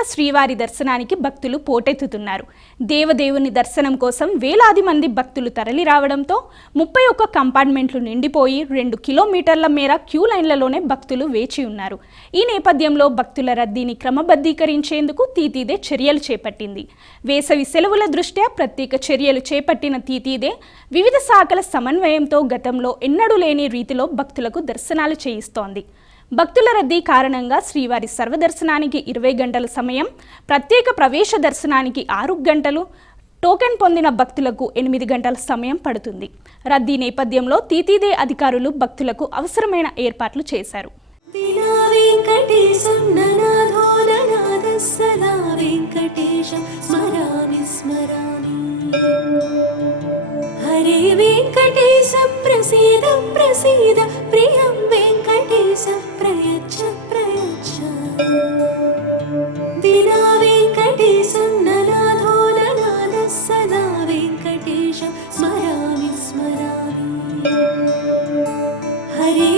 తిరుమల శ్రీవారి దర్శనానికి భక్తులు పోటెత్తుతున్నారు. దేవదేవుని దర్శనం కోసం వేలాది మంది భక్తులు తరలి రావడంతో 31 కంపార్ట్మెంట్లు నిండిపోయి 2 కిలోమీటర్ల మేర క్యూ లైన్లలోనే భక్తులు వేచి ఉన్నారు. ఈ నేపథ్యంలో భక్తుల రద్దీని క్రమబద్ధీకరించేందుకు తీతీదే చర్యలు చేపట్టింది. వేసవి సెలవుల దృష్ట్యా ప్రత్యేక చర్యలు చేపట్టిన తీతీదే వివిధ శాఖల సమన్వయంతో గతంలో ఎన్నడూ లేని రీతిలో భక్తులకు దర్శనాలు చేయిస్తోంది. భక్తుల రద్దీ కారణంగా శ్రీవారి సర్వదర్శనానికి 20 గంటల సమయం, ప్రత్యేక ప్రవేశ దర్శనానికి 6 గంటలు, టోకెన్ పొందిన భక్తులకు 8 గంటల సమయం పడుతుంది. రద్దీ నేపథ్యంలో తీతీదే అధికారులు భక్తులకు అవసరమైన ఏర్పాట్లు చేశారు. హరే వెంకటేశ ప్రసీద ప్రసీద ప్రియం వెంకటేశ ప్రయచ్చ ప్రయచ్చ దినా వెంకటేశం ననాథో ననాథ సదా వెంకటేశ స్మరామి స్మరామి హరే